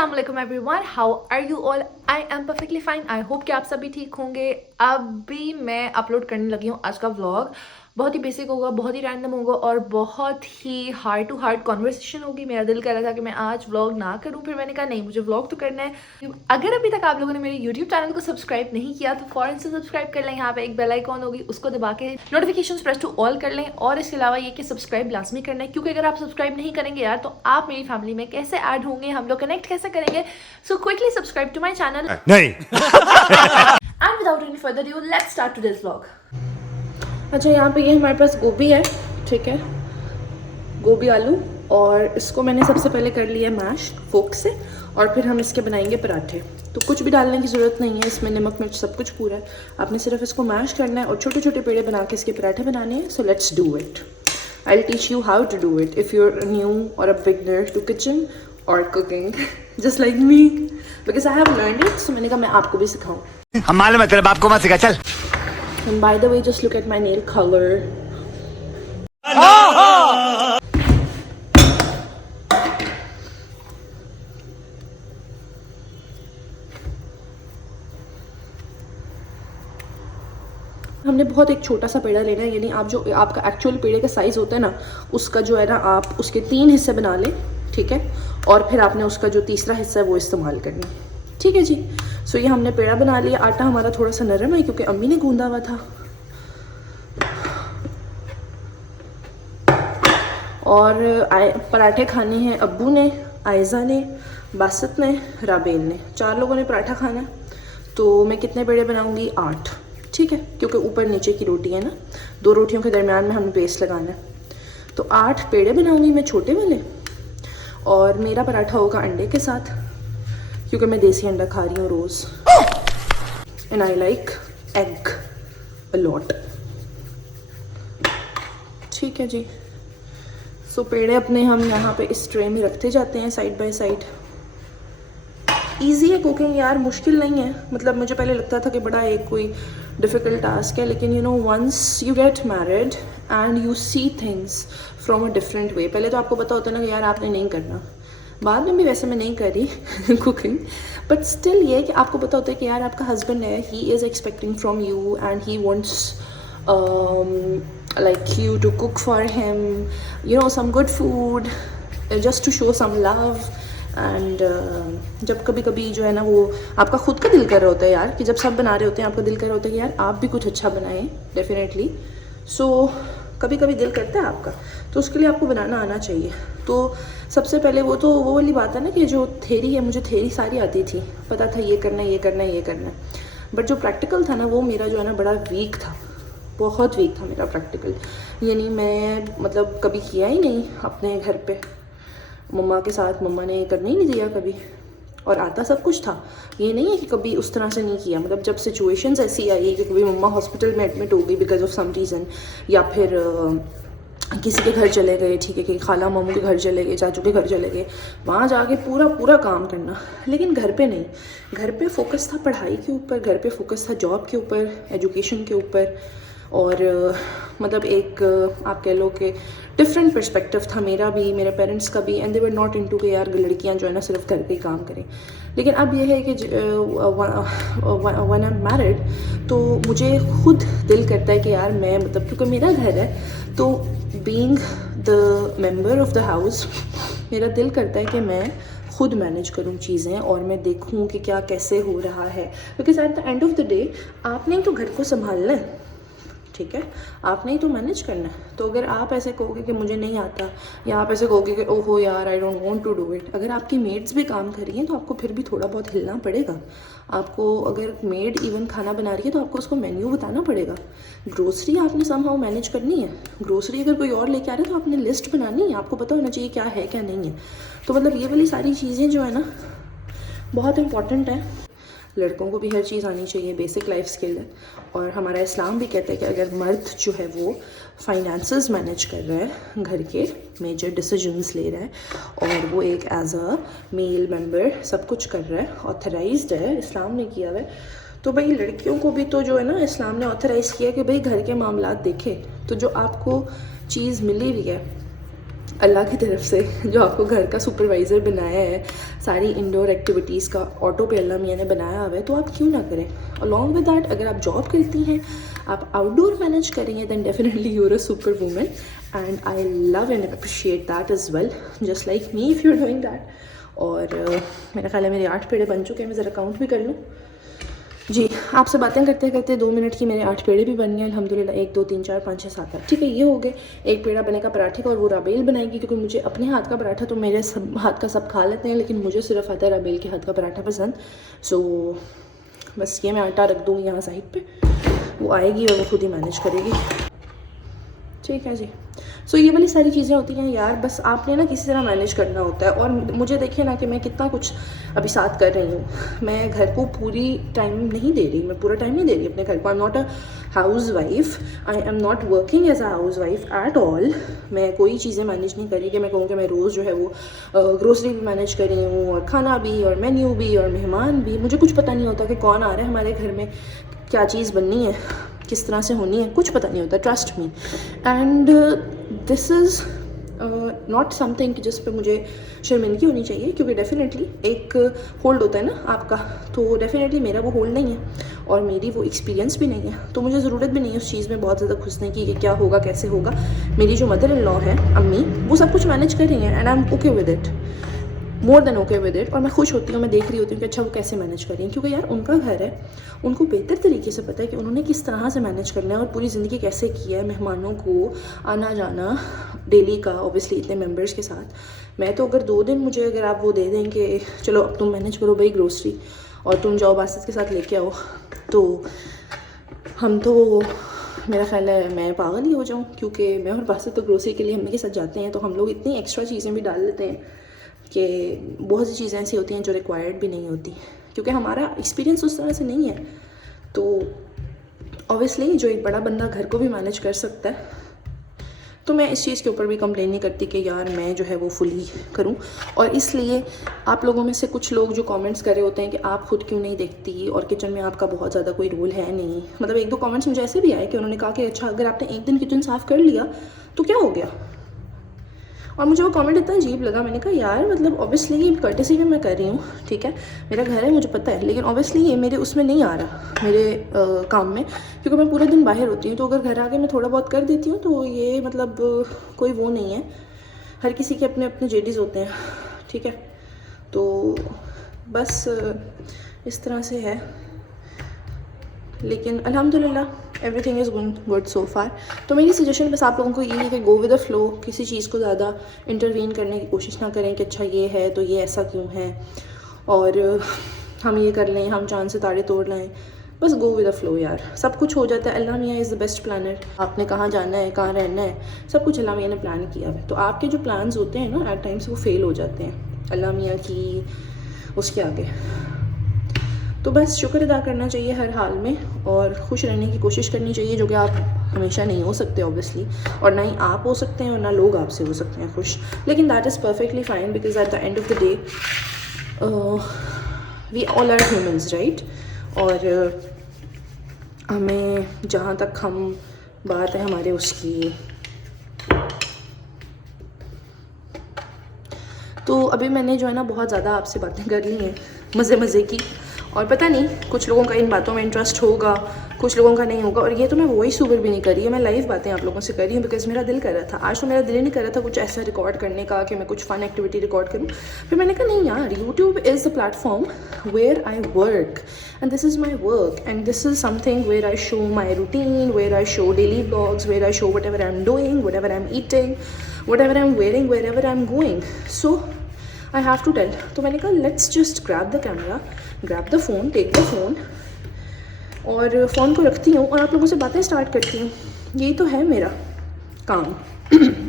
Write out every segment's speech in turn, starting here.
अस्सलाम वालेकुम everyone, how are you all? I am perfectly fine. I hope कि आप सभी ठीक होंगे। अभी मैं अपलोड करने लगी हूँ आज का व्लॉग। बहुत ही बेसिक होगा, बहुत ही रैंडम होगा और बहुत ही हार्ट टू हार्ट कॉन्वर्सेशन होगी। मेरा दिल कर रहा था कि मैं आज व्लॉग ना करूँ, फिर मैंने कहा नहीं, मुझे व्लॉग तो करना है। अगर अभी तक आप लोगों ने मेरे यूट्यूब चैनल को सब्सक्राइब नहीं किया तो फौरन से सब्सक्राइब कर लें। यहाँ पे एक बेल आइकॉन होगी, उसको दबा के नोटिफिकेशंस प्रेस टू ऑल कर लें। और इसके अलावा ये कि सब्सक्राइब लाजमी करना है, क्योंकि अगर आप सब्सक्राइब नहीं करेंगे यार तो आप मेरी फैमिली में कैसे ऐड होंगे, हम लोग कनेक्ट कैसे करेंगे। So quickly subscribe to my channel नहीं। And without any further due let's start today's vlog. अच्छा, यहाँ पे ये हमारे पास गोभी है, ठीक है, गोभी आलू, और इसको मैंने सबसे पहले कर लिया मैश फोक से, और फिर हम इसके बनाएंगे पराठे। तो कुछ भी डालने की ज़रूरत नहीं है, इसमें नमक मिर्च सब कुछ पूरा है। आपने सिर्फ इसको मैश करना है और छोटे छोटे पेड़े बना के इसके पराठे बनाने हैं। So let's do it. I will teach you how to do it if you are new और अ बिगनर टू किचन और cooking just like me, because I have learned it. So मैंने कहा मैं आपको भी सिखाऊँ। हम मालूम है तेरे बाप को मत सिखा, चल। And by the way, just look at my nail color. हमने बहुत एक छोटा सा पेड़ा लेना है, यानी आप जो आपका एक्चुअल पेड़े का साइज़ होता है ना, उसका जो है ना, आप उसके 3 हिस्से बना लें, ठीक है, और फिर आपने उसका जो तीसरा हिस्सा है वो इस्तेमाल करना है, ठीक है जी। सो ये हमने पेड़ा बना लिया। आटा हमारा थोड़ा सा नरम है क्योंकि अम्मी ने गूंदा हुआ था। और पराठे खाने हैं अब्बू ने, आयज़ा ने, बासत ने, राबेल ने, 4 लोगों ने पराठा खाना है। तो मैं कितने पेड़े बनाऊंगी? 8, ठीक है, क्योंकि ऊपर नीचे की रोटी है ना, 2 रोटियों के दरमियान में हमें पेस्ट लगाना है। तो 8 पेड़े बनाऊंगी मैं छोटे वाले, और मेरा पराठा होगा अंडे के साथ, क्योंकि मैं देसी अंडा खा रही हूँ रोज़, and I like egg a lot, ठीक है जी। सो पेड़े अपने हम यहाँ पे इस ट्रे में रखते जाते हैं साइड बाय साइड। ईजी है कुकिंग यार, मुश्किल नहीं है। मतलब मुझे पहले लगता था कि बड़ा एक कोई डिफ़िकल्ट टास्क है, लेकिन you know once you get married and you see things from a different way. पहले तो आपको पता होता है ना कि यार आपने नहीं करना, बाद में भी वैसे मैं नहीं करी कुकिंग, बट स्टिल ये है कि आपको पता होता है कि यार आपका हस्बैंड है, he is expecting from you and he wants like you to cook for him, you know, some good food, just to show some love. and जब कभी कभी जो है ना, वो आपका खुद का दिल कर रहा होता है यार, कि जब सब बना रहे होते हैं आपका दिल कर रहा होता है कि यार आप भी कुछ अच्छा बनाएं, डेफिनेटली। सो कभी कभी दिल करता है आपका, तो उसके लिए आपको बनाना आना चाहिए। तो सबसे पहले वो वाली बात है ना कि जो थेरी है, मुझे थेरी सारी आती थी, पता था ये करना है, ये करना है, ये करना है, बट जो प्रैक्टिकल था ना, वो मेरा जो है ना बड़ा वीक था, बहुत वीक था मेरा प्रैक्टिकल। यानी मैं मतलब कभी किया ही नहीं अपने घर पे, मम्मा के साथ मम्मा ने करने ही नहीं दिया कभी, और आता सब कुछ था। ये नहीं है कि कभी उस तरह से नहीं किया, मतलब जब सिचुएशंस ऐसी आई कि कभी मम्मा हॉस्पिटल में एडमिट हो गई बिकॉज ऑफ सम रीज़न, या फिर किसी के घर चले गए, ठीक है, कि खाला मामू के घर चले गए, चाचू के घर चले गए, वहाँ जाके पूरा पूरा काम करना। लेकिन घर पे नहीं, घर पे फोकस था पढ़ाई के ऊपर, घर पे फोकस था जॉब के ऊपर, एजुकेशन के ऊपर, और मतलब एक आप कह लो कि डिफरेंट पर्सपेक्टिव था मेरा भी, मेरे पेरेंट्स का भी, and they were not into के यार लड़कियां जो है ना सिर्फ घर पे ही काम करें। लेकिन अब यह है कि व्हेन आई एम मैरिड, तो मुझे खुद दिल करता है कि यार मैं, मतलब क्योंकि मेरा घर है, तो being the member of the house, मेरा दिल करता है कि मैं खुद मैनेज करूँ चीज़ें, और मैं देखूँ कि क्या कैसे हो रहा है, because at the end of the day आपने तो घर को संभालना है, ठीक है, आपने ही तो मैनेज करना है। तो अगर आप ऐसे कहोगे कि मुझे नहीं आता, या आप ऐसे कहोगे कि ओहो यार I don't want to do it, अगर आपकी मेड्स भी काम कर रही हैं तो आपको फिर भी थोड़ा बहुत हिलना पड़ेगा। आपको अगर मेड इवन खाना बना रही है तो आपको उसको मेन्यू बताना पड़ेगा। ग्रोसरी आपने समहाउ मैनेज करनी है, ग्रोसरी अगर कोई और लेके आ रहा है तो आपने लिस्ट बनानी है, आपको पता होना चाहिए क्या है क्या नहीं है। तो मतलब ये वाली सारी चीज़ें जो है ना बहुत इंपॉर्टेंट है। लड़कों को भी हर चीज़ आनी चाहिए, बेसिक लाइफ स्किल है। और हमारा इस्लाम भी कहता है कि अगर मर्द जो है वो फाइनेंसेस मैनेज कर रहा है, घर के मेजर डिसीजंस ले रहा है, और वो एक एज अ मेल मेंबर सब कुछ कर रहा है, ऑथराइज्ड है, इस्लाम ने किया हुआ है, तो भाई लड़कियों को भी तो जो है ना इस्लाम ने ऑथराइज़ किया कि भाई घर के मामलात देखे। तो जो आपको चीज़ मिली हुई है अल्लाह की तरफ से जो आपको घर का सुपरवाइज़र बनाया है, सारी इंडोर एक्टिविटीज़ का ऑटो पे अल्लाह मियाँ ने बनाया हुआ है, तो आप क्यों ना करें। अलॉन्ग विद दैट अगर आप जॉब करती हैं, आप आउटडोर मैनेज करेंगे, then definitely you're a super woman and I love and appreciate that is well, just like me if you are doing that. और मेरा ख्याल है मेरे 8 पेड़े बन चुके हैं, मैं ज़रा काउंट भी कर लूँ। जी, आपसे बातें करते करते 2 मिनट की मेरे 8 पेड़े भी बन गए अल्हम्दुलिल्लाह। 1 2 3 4 5 6 7 8, ठीक है, ये हो गए। एक पेड़ा बनेगा पराठे का और वो राबेल बनाएगी, क्योंकि मुझे अपने हाथ का पराठा तो मेरे सब हाथ का सब खा लेते हैं, लेकिन मुझे सिर्फ आता है राबेल के हाथ का पराठा पसंद। सो बस ये मैं आटा रख दूँगी यहाँ साइड पे, वो आएगी और वो खुद ही मैनेज करेगी, ठीक है जी। सो ये वाली सारी चीज़ें होती हैं यार, बस आपने ना किसी तरह मैनेज करना होता है। और मुझे देखिए ना कि मैं कितना कुछ अभी साथ कर रही हूँ, मैं घर को पूरी टाइम नहीं दे रही, मैं पूरा टाइम नहीं दे रही अपने घर को। I am not a housewife, I am not working as a housewife at all. मैं कोई चीज़ें मैनेज नहीं कर रही कि मैं कहूँ कि मैं रोज़ जो है वो ग्रोसरी भी मैनेज कर रही हूँ और खाना भी और मेन्यू भी और मेहमान भी। मुझे कुछ पता नहीं होता कि कौन आ रहा है हमारे घर में, क्या चीज़ बननी है, किस तरह से होनी है, कुछ पता नहीं होता, trust me. And this is not something कि जिस पे मुझे शर्मिंदगी होनी चाहिए, क्योंकि डेफिनेटली एक होल्ड होता है ना आपका, तो डेफिनेटली मेरा वो होल्ड नहीं है और मेरी वो एक्सपीरियंस भी नहीं है, तो मुझे ज़रूरत भी नहीं है उस चीज़ में बहुत ज़्यादा घुसने की कि क्या होगा कैसे होगा। मेरी जो मदर इन लॉ है अम्मी, वो सब कुछ मैनेज कर रही हैं and I am okay with it, more than okay with it. और मैं खुश होती हूँ, मैं देख रही होती हूँ कि अच्छा वो कैसे मैनेज कर रही हैं, क्योंकि यार उनका घर है, उनको बेहतर तरीके से पता है कि उन्होंने किस तरह से मैनेज करना है और पूरी ज़िंदगी कैसे की है, मेहमानों को आना जाना डेली का, ऑब्वियसली इतने मेंबर्स के साथ। मैं तो अगर 2 दिन मुझे अगर आप वो दे दें कि चलो अब तुम मैनेज करो भाई ग्रोसरी और तुम जाओ बासित के साथ लेके आओ, तो हम तो मेरा ख्याल है मैं पागल ही हो जाऊँ, क्योंकि मैं और बासित तो ग्रोसरी के लिए अम्मी के साथ जाते हैं, तो हम लोग इतनी एक्स्ट्रा चीज़ें भी डाल लेते हैं कि बहुत सी चीज़ें ऐसी होती हैं जो रिक्वायर्ड भी नहीं होती, क्योंकि हमारा एक्सपीरियंस उस तरह से नहीं है। तो ऑब्वियसली जो एक बड़ा बंदा घर को भी मैनेज कर सकता है, तो मैं इस चीज़ के ऊपर भी कंप्लेन नहीं करती कि यार मैं जो है वो फुली करूं। और इसलिए आप लोगों में से कुछ लोग जो कमेंट्स कर रहे होते हैं कि आप खुद क्यों नहीं देखती और किचन में आपका बहुत ज़्यादा कोई रोल है नहीं, मतलब 1 2 कमेंट्स मुझे ऐसे भी आए कि उन्होंने कहा कि अच्छा अगर आपने एक दिन किचन साफ़ कर लिया तो क्या हो गया। और मुझे वो कमेंट इतना अजीब लगा, मैंने कहा यार मतलब ऑब्वियसली ये कर्टेसी में मैं कर रही हूँ, ठीक है, मेरा घर है मुझे पता है, लेकिन ऑब्वियसली ये मेरे उसमें नहीं आ रहा मेरे काम में, क्योंकि मैं पूरे दिन बाहर होती हूँ। तो अगर घर आके मैं थोड़ा बहुत कर देती हूँ तो ये मतलब कोई वो नहीं है, हर किसी के अपने अपने जेडीज़ होते हैं, ठीक है। तो बस इस तरह से है, लेकिन अल्हम्दुलिल्लाह everything is going good so far. तो मेरी सजेशन बस आप लोगों को ये है कि गो विद द फ्लो, किसी चीज़ को ज़्यादा इंटरवीन करने की कोशिश ना करें कि अच्छा ये है तो ये ऐसा क्यों है और हम ये कर लें, हम चांद सितारे तोड़ लाएं। बस गो विद द फ्लो यार, सब कुछ हो जाता है। अल्लाह मियाँ इज़ द बेस्ट प्लानर। आपने कहाँ जाना है, कहाँ रहना है, सब कुछ अल्लाह मियाँ ने प्लान किया है। तो आपके जो प्लान्स होते हैं ना एट टाइम्स वो फेल हो जाते हैं अल्लाह मियाँ की उसके आगे। तो बस शुक्र अदा करना चाहिए हर हाल में और खुश रहने की कोशिश करनी चाहिए, जो कि आप हमेशा नहीं हो सकते ऑब्वियसली, और ना ही आप हो सकते हैं और ना लोग आपसे हो सकते हैं खुश, लेकिन that is perfectly fine because at the end of the day we all are humans right. और हमें जहाँ तक हम बात है हमारे उसकी, तो अभी मैंने जो है ना बहुत ज़्यादा आपसे बातें कर ली हैं मज़े मज़े की, और पता नहीं कुछ लोगों का इन बातों में इंटरेस्ट होगा, कुछ लोगों का नहीं होगा। और ये तो मैं वॉइस ओवर भी नहीं कर रही है, मैं लाइव बातें आप लोगों से कर रही हूँ बिकॉज मेरा दिल कर रहा था। आज तो मेरा दिल ही नहीं कर रहा था कुछ ऐसा रिकॉर्ड करने का कि मैं कुछ फ़न एक्टिविटी रिकॉर्ड करूँ। फिर मैंने कहा नहीं यार, YouTube is the platform where I work and this is my work and this is something where I show my routine, where I show daily blogs, where I show whatever I am doing, whatever I am eating, whatever I am wearing, wherever I am going, so I have to tell. तो मैंने कहा let's just grab the camera, grab the phone, take the phone, और phone को रखती हूँ और आप लोगों से बातें स्टार्ट करती हूँ। यही तो है मेरा काम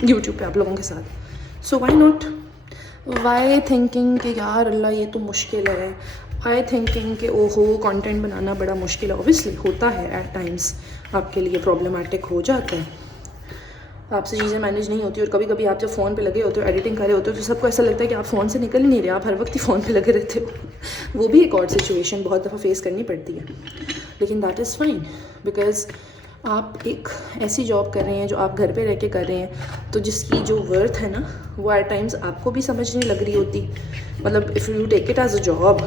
यूट्यूब पे आप लोगों के साथ। सो वाई नॉट, वाई थिंकिंग कि यार अल्लाह ये तो मुश्किल है, वाई थिंकिंग कि ओहो कंटेंट बनाना बड़ा मुश्किल है। ऑब्वियसली होता है एट टाइम्स, आपके लिए प्रॉब्लमेटिक हो जाता है, आपसे चीज़ें मैनेज नहीं होती। और कभी कभी आप जब फ़ोन पे लगे होते हो, एडिटिंग कर रहे होते हो, तो सबको ऐसा लगता है कि आप फ़ोन से निकल ही नहीं रहे, आप हर वक्त ही फ़ोन पे लगे रहते हो। वो भी एक और सिचुएशन बहुत दफ़ा फेस करनी पड़ती है, लेकिन दैट इज़ फाइन बिकॉज आप एक ऐसी जॉब कर रहे हैं जो आप घर पे रह के कर रहे हैं, तो जिसकी जो वर्थ है ना वो एट टाइम्स आपको भी समझ नहीं लग रही होती। मतलब if you take it as a job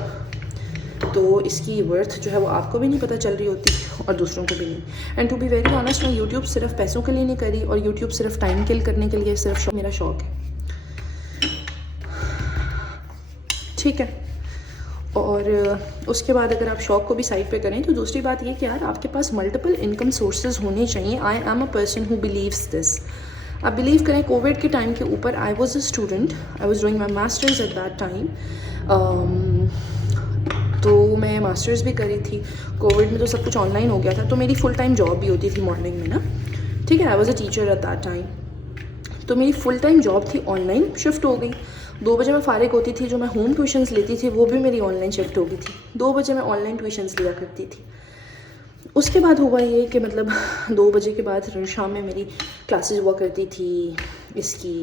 तो इसकी वर्थ जो है वो आपको भी नहीं पता चल रही होती और दूसरों को भी नहीं। And to be very honest, मैं यूट्यूब सिर्फ पैसों के लिए नहीं करी, और यूट्यूब सिर्फ टाइम किल करने के लिए सिर्फ मेरा शौक़ है, ठीक है। और उसके बाद अगर आप शौक़ को भी साइड पे करें तो दूसरी बात ये कि यार आपके पास मल्टीपल इनकम सोर्सेज होने चाहिए। I am a person who believes this. आप बिलीव करें, कोविड के टाइम के ऊपर I was a student, I was doing my masters at that time. तो मैं मास्टर्स भी करी थी। कोविड में तो सब कुछ ऑनलाइन हो गया था, तो मेरी फुल टाइम जॉब भी होती थी मॉर्निंग में ना, ठीक है। I was a teacher at that time, तो मेरी फुल टाइम जॉब थी, ऑनलाइन शिफ्ट हो गई। 2 बजे मैं फ़ारिग होती थी, जो मैं होम ट्यूशन्स लेती थी वो भी मेरी ऑनलाइन शिफ्ट हो गई थी। 2 बजे मैं ऑनलाइन ट्यूशन्स लिया करती थी। उसके बाद हुआ ये कि मतलब 2 बजे के बाद शाम में मेरी क्लासेस हुआ करती थी इसकी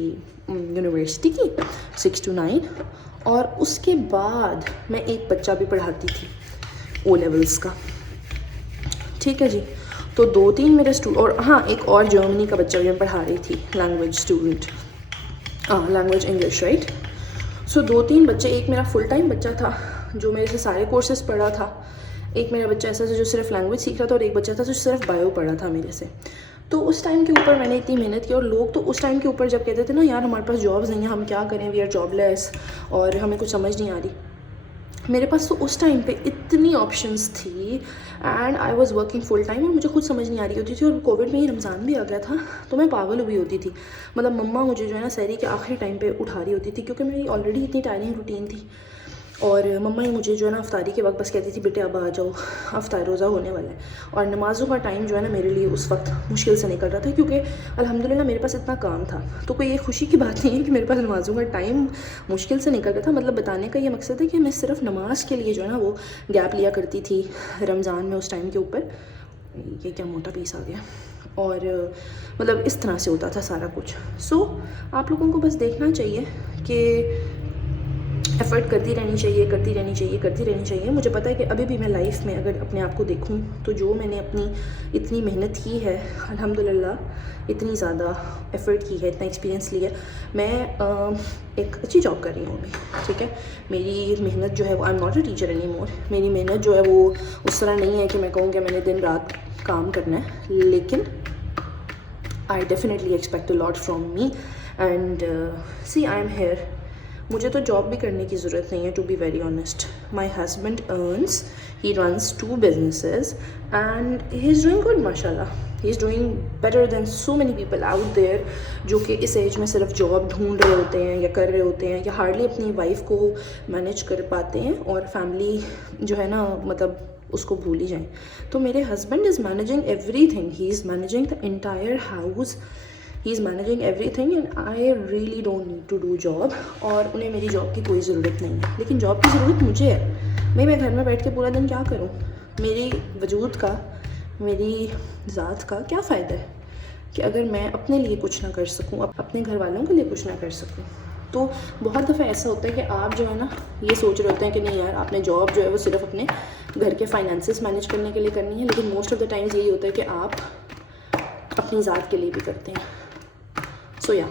यूनिवर्सिटी की 6 to 9, और उसके बाद मैं एक बच्चा भी पढ़ाती थी O लेवल्स का, ठीक है जी। तो 2-3 मेरे और हाँ, एक और जर्मनी का बच्चा भी मैं पढ़ा रही थी, language student, language English, right. So 2-3 बच्चे, एक मेरा फुल टाइम बच्चा था जो मेरे से सारे कोर्सेज पढ़ा था, एक मेरा बच्चा ऐसा था जो सिर्फ लैंग्वेज सीख रहा था, और एक बच्चा था जो सिर्फ बायो पढ़ा था मेरे से। तो उस टाइम के ऊपर मैंने इतनी मेहनत की, और लोग तो उस टाइम के ऊपर जब कहते थे ना यार हमारे पास जॉब्स नहीं है, हम क्या करें, वी आर जॉबलेस और हमें कुछ समझ नहीं आ रही, मेरे पास तो उस टाइम पे इतनी ऑप्शंस थी and I was working full time, और मुझे खुद समझ नहीं आ रही होती थी। और कोविड में ही रमज़ान भी आ गया था, तो मैं पागल हुई होती थी। मतलब मम्मा मुझे जो है ना सहरी के आखिरी टाइम पे उठा रही होती थी, क्योंकि मेरी ऑलरेडी इतनी टायरिंग रूटीन थी। और मम्मा ही मुझे जो है ना अफ्तारी के वक्त बस कहती थी बेटे अब आ जाओ, अफ्तार रोज़ा होने वाला है। और नमाज़ों का टाइम जो है ना मेरे लिए उस वक्त मुश्किल से निकल रहा था, क्योंकि अल्हम्दुलिल्लाह मेरे पास इतना काम था। तो कोई ये खुशी की बात नहीं है कि मेरे पास नमाज़ों का टाइम मुश्किल से निकल रहा था। मतलब बताने का ये मकसद है कि मैं सिर्फ नमाज के लिए जो है ना वो गैप लिया करती थी रमज़ान में उस टाइम के ऊपर। ये क्या मोटा पीस आ गया। और मतलब इस तरह से होता था सारा कुछ। सो आप लोगों को बस देखना चाहिए कि एफ़र्ट करती रहनी चाहिए, करती रहनी चाहिए, करती रहनी चाहिए। मुझे पता है कि अभी भी मैं लाइफ में अगर अपने आप को देखूं तो जो मैंने अपनी इतनी मेहनत की है, अल्हम्दुलिल्लाह इतनी ज़्यादा एफ़र्ट की है, इतना एक्सपीरियंस लिया, मैं एक अच्छी जॉब कर रही हूँ अभी, ठीक है। मेरी मेहनत जो है वो, आई am not a teacher any more, मेरी मेहनत जो है वो उस तरह नहीं है कि मैं कहूँ कि मैंने दिन रात काम करना है, लेकिन I definitely expect a lot from me and see I am here. मुझे तो जॉब भी करने की ज़रूरत नहीं है, to be very honest. My husband earns, he runs 2 businesses and he is doing good माशाल्लाह। He is doing better than so many people out there, जो कि इस एज में सिर्फ जॉब ढूंढ रहे होते हैं या कर रहे होते हैं, या हार्डली अपनी वाइफ को मैनेज कर पाते हैं, और फैमिली जो है ना मतलब उसको भूल ही जाएं। तो मेरे husband is managing everything, he is managing the entire house, he is managing everything and I really don't need to do job. और उन्हें मेरी जॉब की कोई ज़रूरत नहीं है, लेकिन जॉब की ज़रूरत मुझे है। मैं घर में बैठ के पूरा दिन क्या करूँ? मेरी वजूद का, मेरी ज़ात का क्या फ़ायदा है कि अगर मैं अपने लिए कुछ ना कर सकूँ, अपने घर वालों के लिए कुछ ना कर सकूँ। तो बहुत दफ़ा ऐसा होता है कि आप जो है ना ये सोच रहे होते हैं कि नहीं यार आपने जॉब जो है वो सिर्फ अपने घर के फाइनेंसेस मैनेज करने के लिए करनी है, लेकिन मोस्ट ऑफ द टाइम्स यही होता है कि आप अपनी ज़ात के लिए भी करते हैं। सो या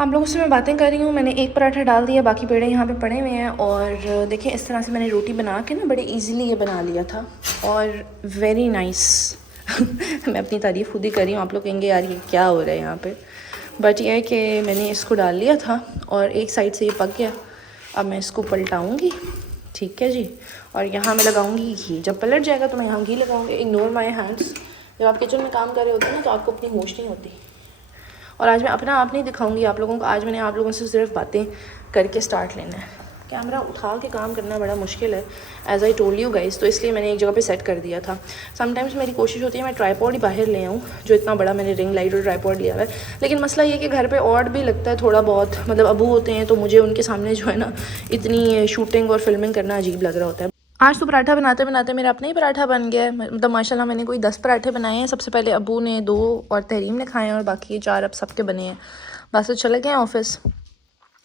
आप लोगों से मैं बातें कर रही हूँ, मैंने एक पराठा डाल दिया, बाकी पेड़े यहाँ पे पड़े हुए हैं। और देखिए इस तरह से मैंने रोटी बना के ना बड़े इजीली ये बना लिया था, और वेरी नाइस मैं अपनी तारीफ़ खुद ही कर रही हूँ, आप लोग कहेंगे यार ये क्या हो रहा है यहाँ पे, बट ये है कि मैंने इसको डाल लिया था और एक साइड से ये पक गया। अब मैं इसको पलटाऊँगी, ठीक है जी, और यहाँ मैं लगाऊँगी घी। जब पलट जाएगा तो मैं यहाँ घी लगाऊँगी। Ignore my hands. जब आप किचन में काम कर रहे होते हैं ना तो आपको अपनी होश नहीं होती। और आज मैं अपना आप नहीं दिखाऊंगी आप लोगों को, आज मैंने आप लोगों से सिर्फ बातें करके स्टार्ट लेना है। कैमरा उठा के काम करना बड़ा मुश्किल है, as I told you guys, तो इसलिए मैंने एक जगह पे सेट कर दिया था। समटाइम्स मेरी कोशिश होती है मैं ट्राईपॉड ही बाहर ले आऊँ, जो इतना बड़ा मैंने रिंग लाइट और ट्राईपॉड लिया हुआ है, लेकिन मसला ये कि घर पे ऑड भी लगता है थोड़ा बहुत, मतलब अबू होते हैं तो मुझे उनके सामने जो है ना इतनी शूटिंग और फिल्मिंग करना अजीब लग रहा होता है। आज तो पराठा बनाते बनाते मेरा अपना ही पराठा बन गया है। मतलब माशाल्लाह मैंने कोई 10 पराठे बनाए हैं। सबसे पहले अबू ने 2 और तहरीम ने खाए हैं, और बाकी ये 4 अब सबके बने हैं। बस चले गए ऑफिस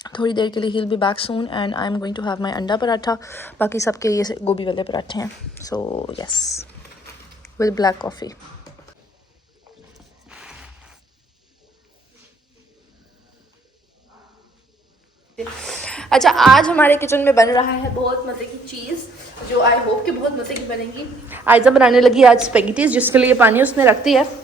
थोड़ी देर के लिए। he'll be back soon and I'm going to have my अंडा पराठा। बाकी सबके ये गोभी वाले पराठे हैं। So yes, with black coffee. अच्छा, आज हमारे किचन में बन रहा है बहुत मज़े की चीज़, जो आई होप कि बहुत मज़े की बनेगी। आयजा बनाने लगी आज स्पेगेटीज, जिसके लिए पानी उसने रख दिया है।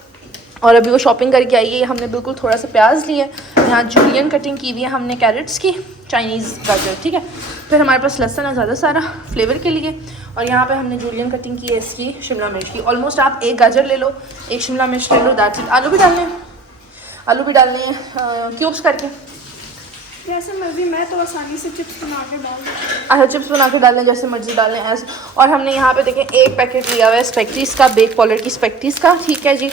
और अभी वो शॉपिंग करके आई है। हमने बिल्कुल थोड़ा सा प्याज लिए, यहाँ जूलियन कटिंग की हुई है हमने कैरेट्स की, चाइनीज़ गाजर, ठीक है। फिर हमारे पास लहसुन है ज़्यादा सारा फ्लेवर के लिए, और यहाँ पे हमने जूलियन कटिंग की है इसकी शिमला मिर्च की। ऑलमोस्ट आप एक गाजर ले लो, एक शिमला मिर्च ले लो, दैट्स इट। आलू भी डालने हैं क्यूब्स करके, जैसे मर्जी। मैं तो आसानी से चिप्स बना के डाल दूँ। अच्छा, चिप्स बना के डालें जैसे मर्जी डालें ऐसे। और हमने यहाँ पे देखें एक पैकेट लिया हुआ है स्पेगेटीज का, बेक पॉलर की स्पेगेटीज का, ठीक है जी।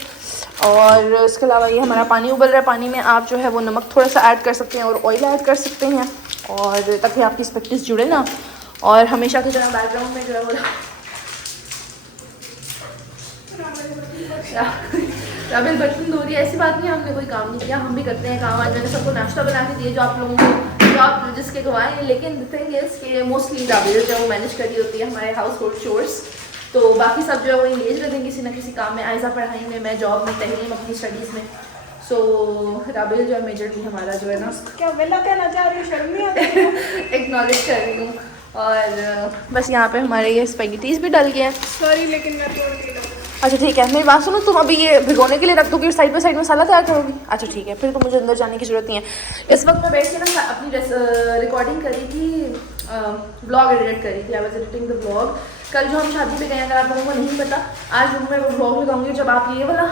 और इसके अलावा ये हमारा पानी उबल रहा है। पानी में आप जो है वो नमक थोड़ा सा ऐड कर सकते हैं और ऑयल ऐड कर सकते हैं, और ताकि आपकी स्पेगेटीज जुड़े ना। और हमेशा की तरह बैकग्राउंड में जो है वो राबिल बर्तन धो रही है। ऐसी बात नहीं, हमने कोई काम नहीं किया, हम भी करते हैं काम। आज मैंने सबको नाश्ता बना के दिया जो आप लोगों को, जो आप जिसके गवाए। लेकिन द थिंग इज कि मोस्टली राबिल जो है वो मैनेज कर रही होती है हमारे हाउस होल्ड चोर्स, तो बाकी सब जो है वो इंगेज रहते हैं किसी ना किसी काम में। आयजा पढ़ाई में, मैं जॉब में, तहरीम अपनी स्टडीज़ में। सो राबिल जो है मेजरली हमारा जो है ना, क्या वेला कहना चाह रही हूँ, शर्म नहीं आती? एक्नॉलेज कर रही हूँ। और बस यहाँ पे हमारे ये स्पेगेटीज भी डल गए हैं। सॉरी, लेकिन मैं तोड़ नहीं लूँगा। अच्छा ठीक है, मेरी बात सुनो, तुम अभी ये भिगोने के लिए रख दोगी और साइड बाई साइड मसाला तैयार करोगी? अच्छा ठीक है, फिर तो मुझे अंदर जाने की ज़रूरत नहीं है। इस वक्त मैं बैठ के ना अपनी रिकॉर्डिंग कर रही थी, ब्लॉग एडिट कर रही थी। I was editing the blog. कल जो हम शादी पे गए, अगर आप लोगों को नहीं पता, आज मैं वो ब्लॉग लगाऊंगी। जब आप ये वाला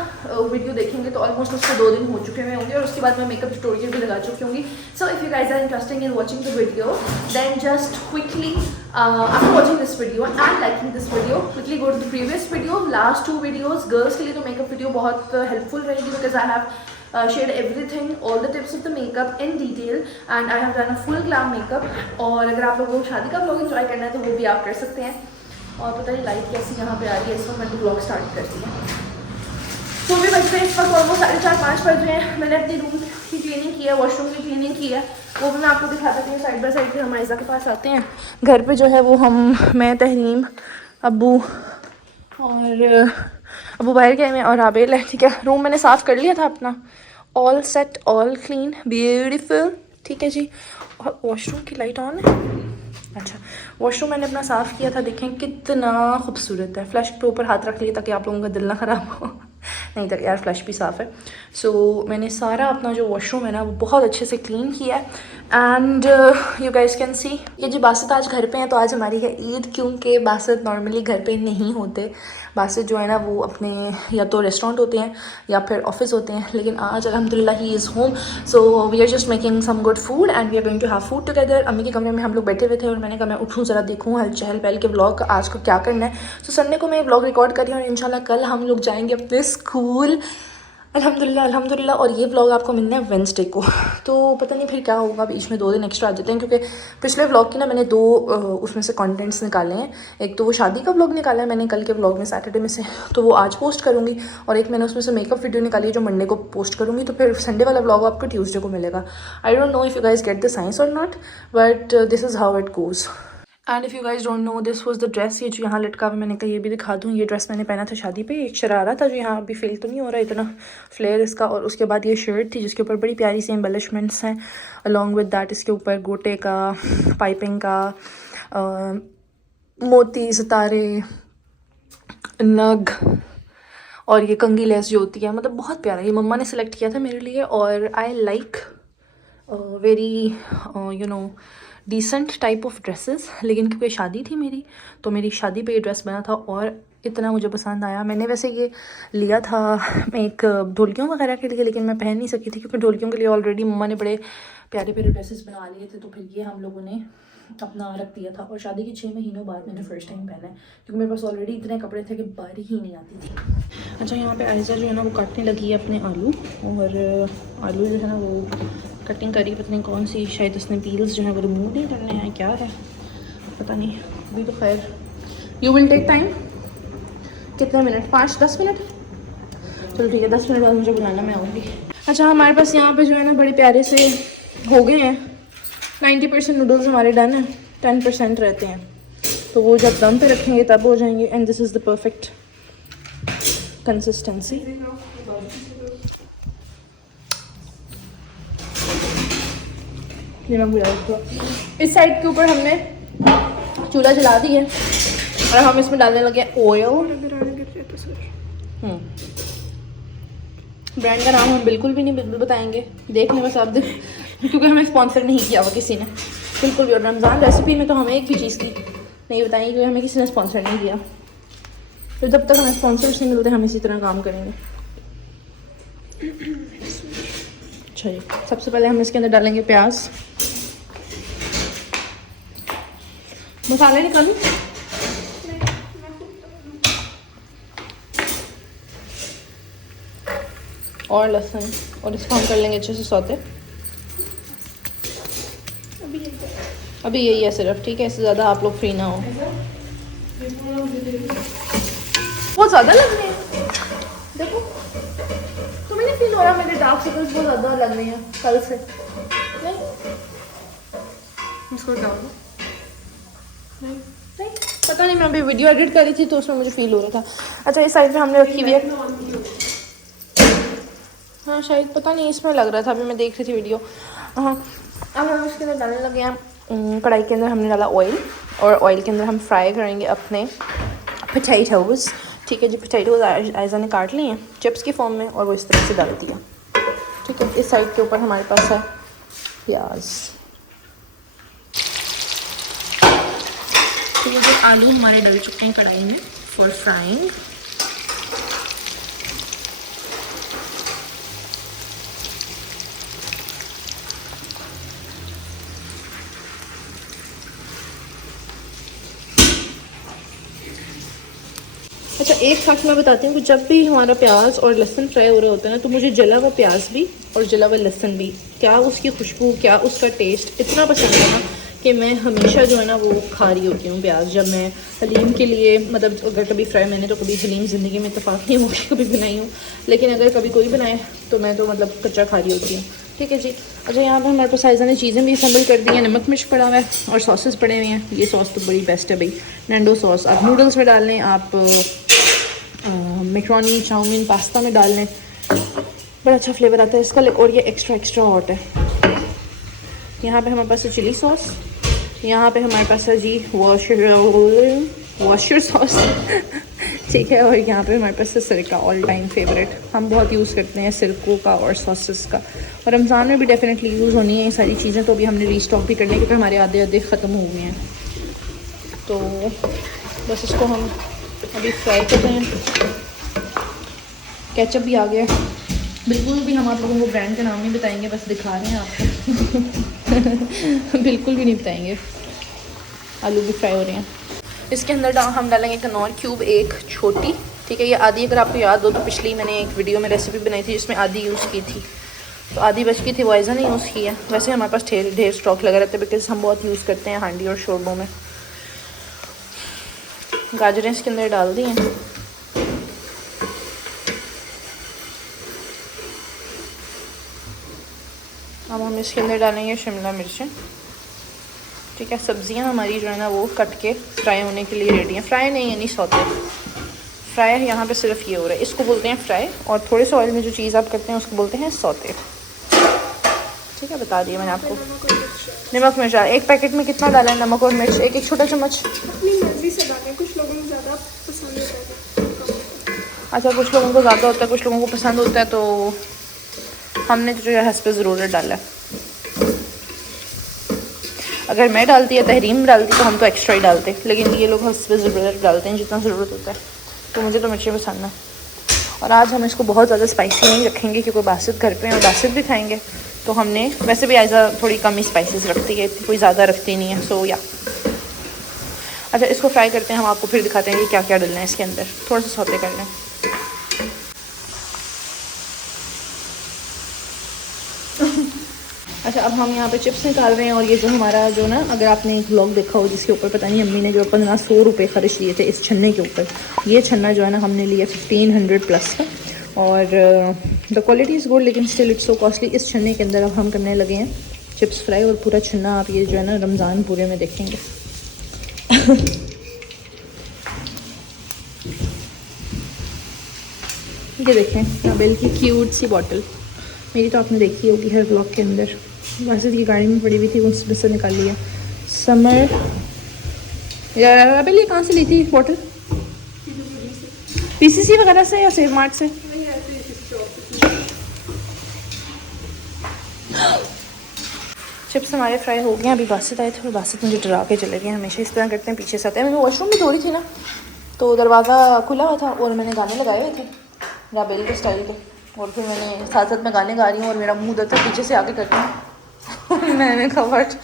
वीडियो देखेंगे तो ऑलमोस्ट उसके 2 दिन हो चुके हुए होंगे, और उसके बाद मैं मेकअप ट्यूटोरियल भी लगा चुकी होंगी। So if you guys are interesting in watching the video, then just quickly after watching this video and liking this video, quickly go to the previous video, last 2 videos. Girls के लिए तो makeup video बहुत helpful रहेगी, because I have shared everything, all the tips of the makeup in detail, and I have done a full glam makeup. और अगर आप लोगों को शादी का vlog enjoy करना है तो वो भी आप कर सकते हैं। और पता नहीं लाइट कैसी यहाँ पे आ रही है, इस वक्त मैंने ब्लॉग स्टार्ट कर दिया। तो भी बच्चे इस वक्त ऑलमोस्ट 4:30-5 बज रहे हैं। मैंने अपनी रूम की क्लीनिंग की है, वॉशरूम की क्लीनिंग की है, वो भी मैं आपको दिखाती हूँ साइड बाय साइड। फिर हम आयजा के पास आते हैं। घर पे जो है वो मैं, तहरीम, अब्बू और अबू बाहर गए हैं और राबिल है, ठीक है। रूम मैंने साफ़ कर लिया था अपना, all set, all clean, beautiful, ठीक है जी। और वॉशरूम की लाइट ऑन है। अच्छा, वॉशरूम मैंने अपना साफ़ किया था, देखें कितना खूबसूरत है। फ्लैश के ऊपर हाथ रख लिया ताकि आप लोगों का दिल ना ख़राब हो, नहीं तक यार फ्लैश भी साफ़ है। सो मैंने सारा अपना जो वॉशरूम है ना वो बहुत अच्छे से क्लीन किया है। And you guys can see, ये जी बासित आज घर पे हैं, तो आज हमारी है ईद, क्योंकि बासित नॉर्मली घर पे नहीं होते। बासित जो है ना वो अपने या तो रेस्टोरेंट होते हैं या फिर ऑफिस होते हैं, लेकिन आज अल्हम्दुलिल्लाह he is home. So we are just making some good food and we are going to have food together. अम्मी के कमरे में हम लोग बैठे हुए थे और मैंने कहा मैं उठूँ ज़रा देखूँ चहल पहल के व्लॉग आज को क्या करना है। सो संडे को मैं व्लॉग रिकॉर्ड करी और इंशाल्लाह कल हम लोग जाएंगे अपने स्कूल, अल्हम्दुलिल्लाह। और ये व्लॉग आपको मिलना है वेडनेसडे को। तो पता नहीं फिर क्या होगा, बीच में 2 दिन एक्स्ट्रा आ जाते हैं, क्योंकि पिछले व्लॉग की ना मैंने 2 उसमें से कंटेंट्स निकाले हैं। एक तो वो शादी का व्लॉग निकाला है मैंने कल के व्लॉग में सैटरडे में से, तो वो आज पोस्ट करूँगी, और एक मैंने उसमें से मेकअप वीडियो निकाली है जो मंडे को पोस्ट करूँगी। तो फिर संडे वाला व्लॉग आपको ट्यूसडे को मिलेगा। I don't know if you guys get the science और not, but this is how it goes. And if you guys don't know, this was the dress. ये जो यहाँ लटका हुआ, मैंने कहा ये भी दिखा दूँ। ये ड्रेस मैंने पहना था शादी पे, एक शरारा था जो यहाँ अभी फेल तो नहीं हो रहा इतना फ्लेयर इसका। और उसके बाद ये शर्ट थी जिसके ऊपर बड़ी प्यारी सी एम्बेलिशमेंट्स हैं। अलॉन्ग विद दैट इसके ऊपर गोटे का, पाइपिंग का, मोती, सितारे, नग और ये कंगी लेस जो होती है, मतलब बहुत प्यारा। ये मम्मा ने सेलेक्ट किया था मेरे लिए, और I like very you know decent type of dresses. लेकिन क्योंकि शादी थी मेरी, तो मेरी शादी पे ये ड्रेस बना था और इतना मुझे पसंद आया। मैंने वैसे ये लिया था एक ढोलकियों वगैरह के लिए, लेकिन मैं पहन नहीं सकी थी क्योंकि ढोलकियों के लिए ऑलरेडी मम्मा ने बड़े प्यारे प्यारे ड्रेसेस बना लिए थे। तो फिर ये हम लोगों ने अपना रख दिया था, और शादी के 6 महीनों बाद मैंने फ़र्स्ट टाइम पहना है, क्योंकि मेरे पास ऑलरेडी इतने कपड़े थे कि बारी ही नहीं आती थी। अच्छा, यहाँ पे आयजा जो है ना वो काटने लगी है अपने आलू, और आलू जो है ना वो कटिंग करी, पता नहीं कौन सी, शायद उसने पील्स जो है वो रिमूव नहीं करने हैं, क्या है पता नहीं। अभी तो खैर यू विल टेक टाइम, कितने मिनट, 5-10 मिनट, चलो ठीक है, 10 मिनट बाद मुझे बुलाना, मैं आऊँगी। अच्छा, हमारे पास यहाँ पे जो है ना बड़े प्यारे से हो गए हैं। 90% नूडल्स हमारे डन है, 10% रहते हैं, तो वो जब दम पे रखेंगे तब हो जाएंगे। And this is the perfect consistency. नमक भी डाल दो। इस साइड के ऊपर हमने चूल्हा जला दी है और हम इसमें डालने लगे ऑयल। ब्रांड का नाम हम बिल्कुल भी नहीं बताएंगे, देखने बस आप देख, क्योंकि हमें स्पॉन्सर नहीं किया हुआ किसी ने बिल्कुल भी। और रमज़ान रेसिपी में तो हमें एक भी चीज़ की नहीं बताएंगे क्योंकि हमें किसी ने स्पॉन्सर नहीं किया। तो जब तक हमें स्पॉन्सर्स नहीं मिलते हम इसी तरह काम करेंगे। अच्छा जी, सबसे पहले हम इसके अंदर डालेंगे प्याज। मसाले निकालूं? और लहसुन, और इसको हम कर लेंगे अच्छे से सौते। अभी यही है सिर्फ, ठीक है, इससे ज़्यादा आप लोग फ्री ना हो। बहुत ज़्यादा लग रहे हैं, देखो तुम्हें नहीं फील हो रहा मेरे डार्क सर्कल्स बहुत ज़्यादा लग रहे हैं कल से? नहीं, इसको डाल दो। नहीं, पता नहीं, मैं अभी वीडियो एडिट कर रही थी तो उसमें मुझे फील हो रहा था। अच्छा, इस साइड पे हमने रखी हुई है, हाँ शायद, पता नहीं, इसमें लग रहा था, अभी मैं देख रही थी वीडियो। हाँ, अब हम इसके अंदर डालने लगे हैं, कढ़ाई के अंदर हमने डाला ऑयल, और ऑयल के अंदर हम फ्राई करेंगे अपने पोटैटोज़। ठीक है जी, पोटैटोज़ आयज़ा ने काट लिए हैं चिप्स की फॉर्म में और वो इस तरह से डाल दिया। ठीक है, इस साइड के ऊपर हमारे पास है प्याज। तो ये जो आलू हमारे डल चुके हैं कढ़ाई में फॉर फ्राइंग। अच्छा, एक फैक्ट मैं बताती हूँ कि जब भी हमारा प्याज और लहसुन फ्राई हो रहा होता है ना, तो मुझे जला हुआ प्याज भी और जला हुआ लहसुन भी, क्या उसकी खुशबू, क्या उसका टेस्ट इतना पसंद है ना कि मैं हमेशा जो है ना वो खा रही होती हूँ प्याज। जब मैं हलीम के लिए, मतलब अगर कभी फ्राई, मैंने तो कभी हलीम ज़िंदगी में इत्तेफाक नहीं हुआ कि कभी बनाई हूँ, लेकिन अगर कभी कोई बनाए तो मैं तो मतलब कच्चा खा रही होती हूँ। ठीक है जी। अच्छा, यहाँ पर हमारे पास आयज़ा ने चीज़ें भी असेंबल कर दी हैं, नमक मिर्च पड़ा हुआ है और सॉसेस पड़े हुए हैं। ये सॉस तो बड़ी बेस्ट है भाई, नैंडो सॉस। आप नूडल्स में डाल लें, आप मैक्रोनी, चाउमीन, पास्ता में डाल लें, बड़ा अच्छा फ्लेवर आता है इसका। और ये एक्स्ट्रा हॉट है। यहाँ पे हमारे पास है चिली सॉस, यहाँ पे हमारे पास है जी वॉशर सॉस ठीक है, और यहाँ पे हमारे पास है सिरका, ऑल टाइम फेवरेट, हम बहुत यूज़ करते हैं सिरकों का और सॉसेस का। और रमज़ान में भी डेफिनेटली यूज़ होनी है ये सारी चीज़ें, तो अभी हमने रीस्टॉक भी करने क्योंकि हमारे आधे ख़त्म हो गए हैं। तो बस इसको हम अभी फ्राई कर रहे हैं। केचप भी आ गया, बिल्कुल भी हम आप लोगों को ब्रांड का नाम नहीं बताएंगे, बस दिखा रहे हैं आपको बिल्कुल भी नहीं बताएंगे। आलू भी फ्राई हो रहे हैं। इसके अंदर हम डालेंगे कनौर क्यूब, एक छोटी, ठीक है। ये आधी, अगर आपको याद हो तो पिछली मैंने एक वीडियो में रेसिपी बनाई थी जिसमें आधी यूज़ की थी, तो आधी बच गई थी, वो आयज़ा ने यूज़ की है। वैसे हमारे पास ढेर स्टॉक लगा रहता है बिकॉज हम बहुत यूज़ करते हैं हांडी और शोरबों में। गाजरें इसके अंदर डाल दी हैं। अब हम इसके अंदर डालेंगे शिमला मिर्चें, ठीक है। सब्जियां हमारी जो है ना वो कट के फ्राई होने के लिए रेडी हैं। फ्राई नहीं, यानी सौते। फ्राई यहाँ पे सिर्फ ये हो रहा है, इसको बोलते हैं फ्राई, और थोड़े से ऑयल में जो चीज़ आप करते हैं उसको बोलते हैं सौते। ठीक है, बता दिया मैंने आपको। नमक मिर्च, एक पैकेट में कितना डाला है नमक और मिर्च? एक छोटा चम्मच। अपनी मर्जी से डालें, कुछ लोगों को ज़्यादा पसंद होता है। अच्छा, कुछ लोगों को ज़्यादा होता है, कुछ लोगों को पसंद होता है, तो हमने जो है हस्ब ज़रूरत डाला है। अगर मैं डालती या तहरीम डालती तो हम तो एक्स्ट्रा ही डालते, लेकिन ये लोग हस्ब ज़रूरत डालते हैं जितना ज़रूरत होता है। तो मुझे तो मिर्ची पसंद है। और आज हम इसको बहुत ज़्यादा स्पाइसी नहीं रखेंगे क्योंकि बासित घर पे हैं और बासित भी खाएंगे, तो हमने, वैसे भी आयज़ा थोड़ी कम ही स्पाइसेस रखती है, कोई ज़्यादा रखती नहीं है, सो या। अच्छा, इसको फ्राई करते हैं, हम आपको फिर दिखाते हैं कि क्या क्या डालना है इसके अंदर। थोड़ा सा सौते कर लें। अच्छा, अब हम यहाँ पे चिप्स निकाल रहे हैं, और ये जो हमारा जो ना, अगर आपने एक व्लॉग देखा हो जिसके ऊपर पता नहीं अम्मी ने जो 1500 रुपये खर्च लिए थे इस छन्ने के ऊपर, ये छन्ना जो है ना हमने लिया 1500 प्लस का, और द क्वालिटी इज़ गुड, लेकिन स्टिल इट्स सो कॉस्टली। इस छन्ने के अंदर अब हम करने लगे हैं चिप्स फ्राई, और पूरा छन्ना आप ये जो है ना रमज़ान पूरे में देखेंगे ये देखें नाबेल की क्यूट सी बॉटल, मेरी तो आपने देखी होगी हर व्लॉग के अंदर। बासित की गाड़ी में पड़ी हुई थी, उसमें से निकाल लिया। समर यार अबे ये कहाँ से ली थी बॉटल? पीसीसी वगैरह से या सेव मार्ट से? चिप्स हमारे फ्राई हो गए हैं। अभी बासित आए थे और बासित मुझे डरा के चले गए। हमेशा इस तरह करते हैं, पीछे से आते हैं। मैं वॉशरूम में धो रही थी ना, तो दरवाज़ा खुला हुआ था और मैंने गाने लगाए हुए थे राबेल के स्टाइल के, और फिर मैंने साथ साथ में गाने गा रही हूँ और मेरा मुंह दर्द था, पीछे से आके करती हूँ। मैंने कहा बट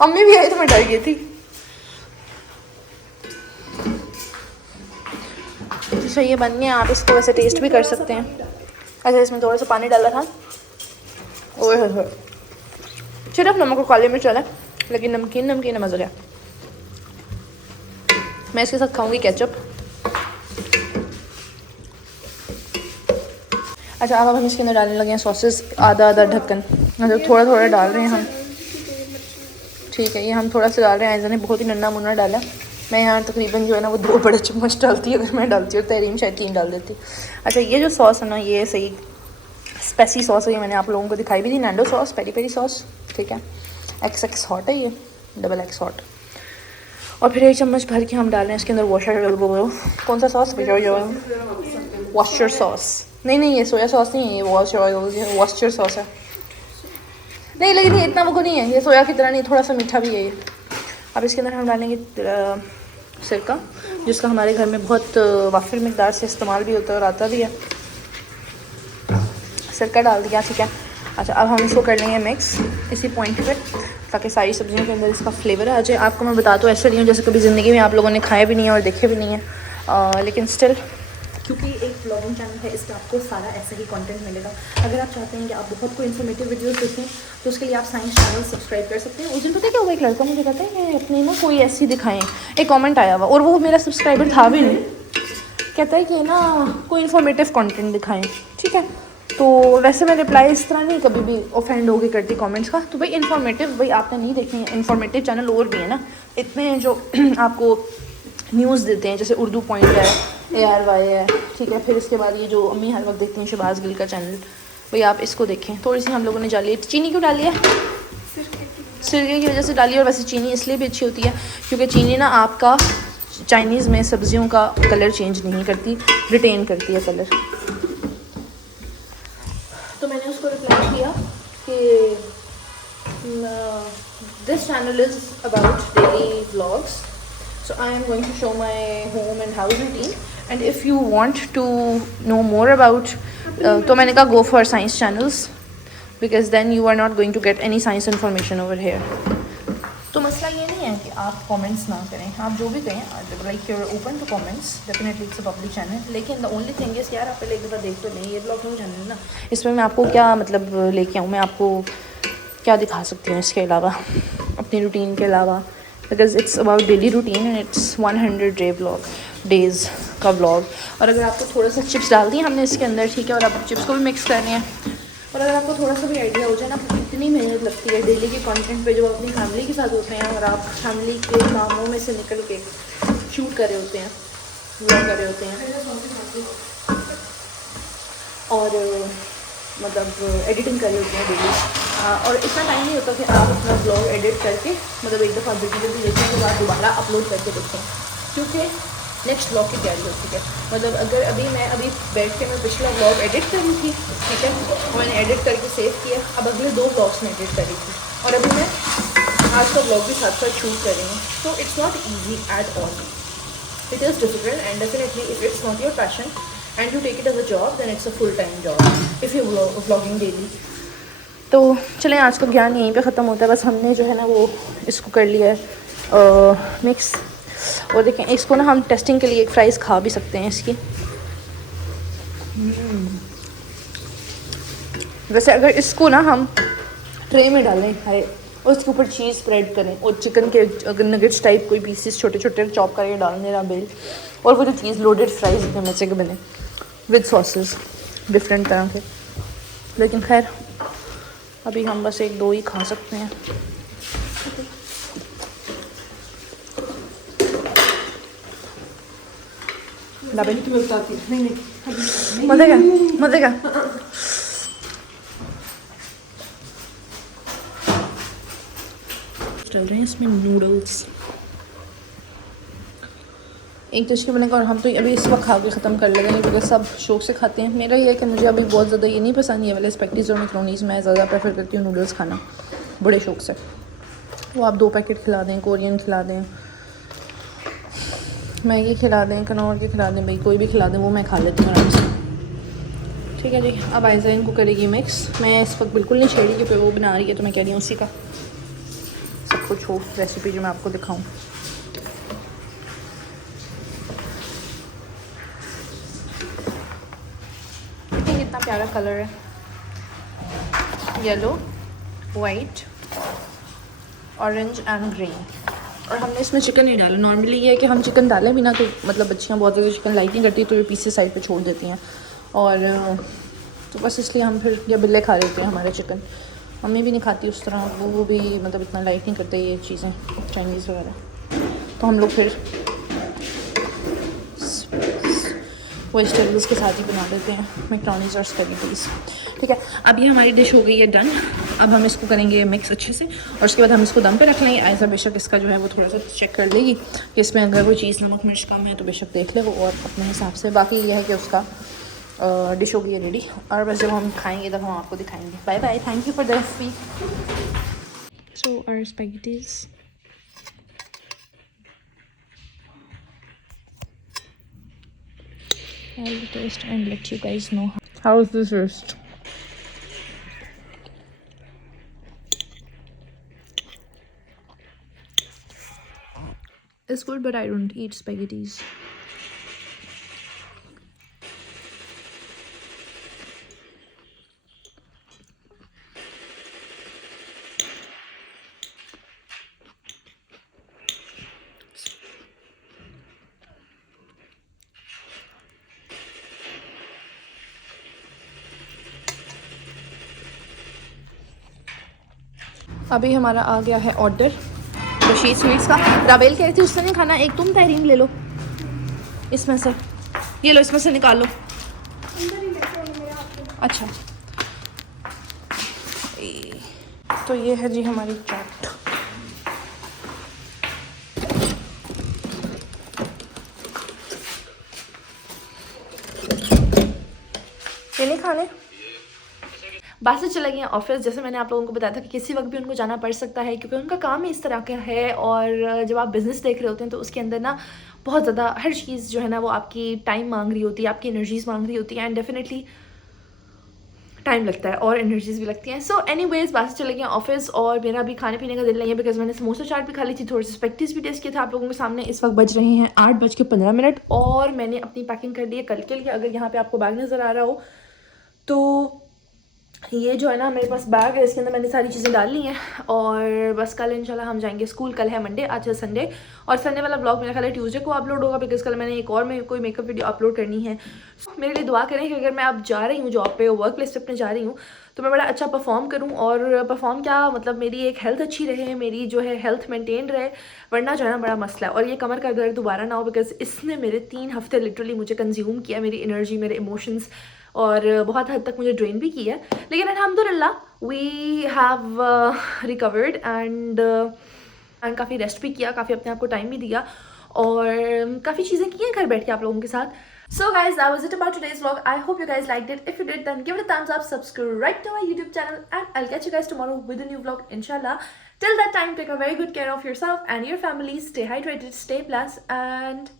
अम्मी भी आई तो मैं डर गई थी। तो ये बन गया, आप इसको वैसे टेस्ट भी कर सकते हैं। अच्छा इसमें थोड़ा सा पानी डाला था, ओह सिर्फ नमक और काली मिर्च डाला, लेकिन नमकीन नमकीन है, मज़ा गया। मैं इसके साथ खाऊंगी केचप। अच्छा अब हम इसके अंदर डालने लगे हैं सॉसेस, आधा आधा ढक्कन, मतलब थोड़ा थोड़ा डाल रहे हैं हम। ठीक है, ये हम थोड़ा सा डाल रहे हैं। ऐसा नहीं बहुत ही नन्ना मुन्ना डाला। मैं यहाँ तकरीबन जो है ना वो 2 बड़े चम्मच डालती है, अगर मैं डालती और तहरीम शायद 3 डाल देती। अच्छा ये जो सॉस है ना, ये सही स्पाइसी सॉस है, ये मैंने आप लोगों को दिखाई भी थी, नैंडो सॉस, पेरी पेरी सॉस। ठीक है, XX हॉट है ये, XX हॉट। और फिर 1 चम्मच भर के हम डाल रहे हैं इसके अंदर वॉशर, कौन सा सॉस? Washer sauce. नहीं ये सोया सॉस नहीं है, ये वॉशर सॉस है। नहीं लेकिन ये इतना वो नहीं है, ये सोया की तरह नहीं, थोड़ा सा मीठा भी है ये। अब इसके अंदर हम डालेंगे सिरका, जिसका हमारे घर में बहुत वाफिर मिकदार से इस्तेमाल भी होता है और आता भी है। सिरका डाल दिया, ठीक है। अच्छा अब हम इसको कर लेंगे मिक्स इसी पॉइंट पे, ताकि सारी सब्जियों के अंदर इसका फ्लेवर आ जाए। आपको मैं बता तो ऐसे रही हूँ जैसे कभी ज़िंदगी में आप लोगों ने खाए भी नहीं है और देखे भी नहीं है, लेकिन स्टिल क्योंकि एक ब्लॉगिंग चैनल है, इस पर आपको सारा ऐसा ही कंटेंट मिलेगा। अगर आप चाहते हैं कि आप बहुत कोई इन्फॉर्मेटिव वीडियोस देखें तो उसके लिए आप साइंस चैनल सब्सक्राइब कर सकते हैं। उस दिन पता है क्या हुआ, एक लड़का मुझे कहता है कि अपने ना कोई ऐसी दिखाएं, एक कमेंट आया हुआ और वो मेरा सब्सक्राइबर था भी नहीं, कहता है कि ना कोई इन्फॉर्मेटिव कंटेंट दिखाएं। ठीक है, तो वैसे मैं रिप्लाई इस तरह नहीं कभी भी ऑफेंड होके करती कमेंट्स का। तो भाई इन्फॉर्मेटिव, भाई आपने नहीं देखे हैं इन्फॉर्मेटिव चैनल और भी है ना इतने, जो आपको न्यूज़ देते हैं, जैसे उर्दू पॉइंट है, ARY है। ठीक है, फिर इसके बाद ये जो अम्मी हर वक्त देखती हैं शहबाज गिल का चैनल, भाई आप इसको देखें। थोड़ी सी हम लोगों ने डाली है, चीनी क्यों डाली है? सिरके की वजह से डाली है। और वैसे चीनी इसलिए भी अच्छी होती है क्योंकि चीनी ना आपका चाइनीज़ में सब्जियों का कलर चेंज नहीं करती, रिटेन करती है कलर। तो मैंने उसको रिप्लाई किया कि this channel is about daily vlogs, so I am going to show my home and house routine, and if you want to know more about तो मैंने कहा go for science channels because then you are not going to get any science information over here। तो मसला ये नहीं है कि आप कमेंट्स ना करें, आप जो भी करें, like you're open to comments, definitely it's a public channel, लेकिन the only thing is यार आप पहले एक दफ़ा देख तो लें, ये ब्लॉगिंग चैनल है ना, इसमें मैं आपको क्या मतलब लेके आऊँ, मैं आपको क्या दिखा सकती हूँ इसके अलावा, अपनी रूटीन के अलावा, because it's about daily routine and it's 100 days का व्लॉग। और अगर आपको थोड़ा सा चिप्स डाल दिए हमने इसके अंदर, ठीक है, और आप चिप्स को भी मिक्स करने हैं, और अगर आपको थोड़ा सा भी आइडिया हो जाए ना आपको कितनी मेहनत लगती है डेली के कंटेंट पे, जो अपनी फैमिली के साथ होते हैं और आप फैमिली के कामों में से निकल के शूट कर रहे होते हैं, व्लॉग कर रहे होते हैं, और मतलब एडिटिंग कर रहे होते हैं डेली, और इतना टाइम नहीं होता कि आप अपना ब्लॉग एडिट करके मतलब एक दफ़ा वीडियो देखने के बाद दोबारा अपलोड करके देखें, क्योंकि नेक्स्ट ब्लॉग की तैयारी होती है। मतलब अगर अभी बैठ के मैं पिछला ब्लॉग एडिट कर रही थी, ठीक है, मैंने एडिट करके सेव किया, अब अगले 2 ब्लॉग्स में एडिट कर रही थी, और अभी मैं आज का ब्लॉग भी साथ साथ शूट कर रही हूँ। तो it's not easy at all, it is difficult, and definitely if it's not your passion and you take it as a job, then it's a full-time job if you're vlogging daily। तो चलें आज का ज्ञान यहीं पे ख़त्म होता है। बस हमने जो है ना वो इसको कर लिया है मिक्स, और देखें इसको ना हम टेस्टिंग के लिए एक फ्राइज़ खा भी सकते हैं इसकी। वैसे अगर इसको ना हम ट्रे में डालें खाए और उसके ऊपर चीज़ स्प्रेड करें और चिकन के अगर नगेट्स टाइप कोई पीसेस छोटे छोटे चॉप करके डालने राबेल, और वो जो चीज़ लोडेड फ्राइज़ के मचे के बने विद सॉसेस डिफरेंट तरह के, लेकिन खैर अभी हम बस 1-2 ही खा सकते हैं। मज़े का चल रहे हैं इसमें नूडल्स। एक डिश के बनेगा और हम तो अभी इस वक्त खा के ख़त्म कर लेंगे क्योंकि सब शौक से खाते हैं। मेरा ये है कि मुझे अभी बहुत ज़्यादा ये नहीं पसंद, ये वाले स्पैगेटीज़ और मैकरोनीज़। मैं ज़्यादा प्रेफर करती हूँ नूडल्स खाना बड़े शौक से। वो आप 2 पैकेट खिला दें, कोरियन खिला दें, मैगी खिला दें, कनौर के खिला दें, भाई कोई भी खिला दें, वो मैं खा लेती हूँ आराम से। ठीक है जी, अब आयज़ा इनको करेगी मिक्स। मैं इस वक्त बिल्कुल नहीं छेड़ी क्योंकि वो बना रही है, तो मैं कह रही हूँ उसी का सब कुछ हो रेसिपी जो मैं आपको दिखाऊँ। कितना प्यारा कलर है, yellow, white, orange and green. और हमने इसमें चिकन नहीं डाला। नॉर्मली ये है कि हम चिकन डालें भी ना तो मतलब बच्चियाँ बहुत ज़्यादा चिकन लाइक नहीं करती, तो ये पीसेस साइड पे छोड़ देती हैं। और तो बस इसलिए हम फिर या बिल्ले खा लेते हैं हमारे चिकन। मम्मी भी नहीं खाती उस तरह, वो भी मतलब इतना लाइक नहीं करते ये चीज़ें चाइनीज़ वगैरह। तो हम लोग फिर वेजिटेबल्स के साथ ही बना देते हैं मैकरोनीज़ और स्पैगेटीज़। ठीक है, अब ये हमारी डिश हो गई है डन। अब हम इसको करेंगे मिक्स अच्छे से और उसके बाद हम इसको दम पे रख लेंगे। ऐसा बेशक इसका जो है वो थोड़ा सा चेक कर लेगी कि इसमें अगर कोई चीज़ नमक मिर्च कम है तो बेशक देख ले वो और अपने हिसाब से। बाकी ये है कि उसका डिश हो गई है रेडी। और बस जब हम खाएँगे तब हम आपको दिखाएँगे। Bye bye, thank you for the recipe. So our spaghettis I'll taste and let you guys know how is this roast. It's good, but I don't eat spaghettis. अभी हमारा आ गया है ऑर्डर रशीद स्वीट्स का। राबेल कह रही थी उसने नहीं खाना, एक तुम तहरीन ले लो इसमें से, ये लो इसमें से निकाल लो। अच्छा, तो ये है जी हमारी चाट। ये नहीं खाने बात से चले गए ऑफिस। जैसे मैंने आप लोगों को बताया था कि किसी वक्त भी उनको जाना पड़ सकता है क्योंकि उनका काम ही इस तरह का है। और जब आप बिज़नेस देख रहे होते हैं तो उसके अंदर ना बहुत ज़्यादा हर चीज़ जो है ना वो आपकी टाइम मांग रही होती है, आपकी एनर्जीज़ मांग रही होती है। एंड डेफिनेटली टाइम लगता है और एनर्जीज़ भी लगती हैं। सो एनीवेज बात से चले गए ऑफिस और मेरा भी खाने पीने का दिल नहीं है बिकॉज मैंने समोसा चाट भी खा ली थी, थोड़ी सी स्पैगेटीज़ भी टेस्ट किया था आप लोगों के सामने। इस वक्त बज रहे हैं 8:15 और मैंने अपनी पैकिंग कर ली है कल के लिए। अगर यहाँ पे आपको बैग नज़र आ रहा हो तो ये जो है ना मेरे पास बैग है, इसके अंदर मैंने सारी चीज़ें डाल ली हैं। और बस कल इंशाल्लाह हम जाएंगे स्कूल। कल है मंडे, आज है संडे और संडे वाला ब्लॉग मेरा ख्याल है ट्यूसडे को अपलोड होगा बिकॉज कल मैंने एक और कोई मेकअप वीडियो अपलोड करनी है। मेरे लिए दुआ करें कि अगर मैं अब जा रही हूँ जॉब पे, वर्क प्लेस पे अपने जा रही हूँ तो मैं बड़ा अच्छा परफॉर्म करूँ। और परफॉर्म क्या मतलब मेरी एक हेल्थ अच्छी रहे, मेरी जो है हेल्थ मेंटेन रहे, वरना जो है ना बड़ा मसला है। और ये कमर का दर्द दोबारा ना हो बिकॉज इसने मेरे 3 हफ्ते लिटरली मुझे कंज्यूम किया, मेरी एनर्जी, मेरे इमोशंस, और बहुत हद तक मुझे ड्रेन भी किया है। लेकिन अल्हम्दुलिल्लाह वी हैव रिकवर्ड एंड काफ़ी रेस्ट भी किया, काफ़ी अपने आप को टाइम भी दिया और काफ़ी चीज़ें की हैं घर बैठ के आप लोगों के साथ। So guys, that was it about today's vlog. I hope you guys liked it. If you did, then give it a thumbs up, subscribe to my YouTube channel, and I'll catch you guys tomorrow with a new vlog, inshallah. Till that time, take a very good care of yourself and your family. Stay hydrated, stay blessed, and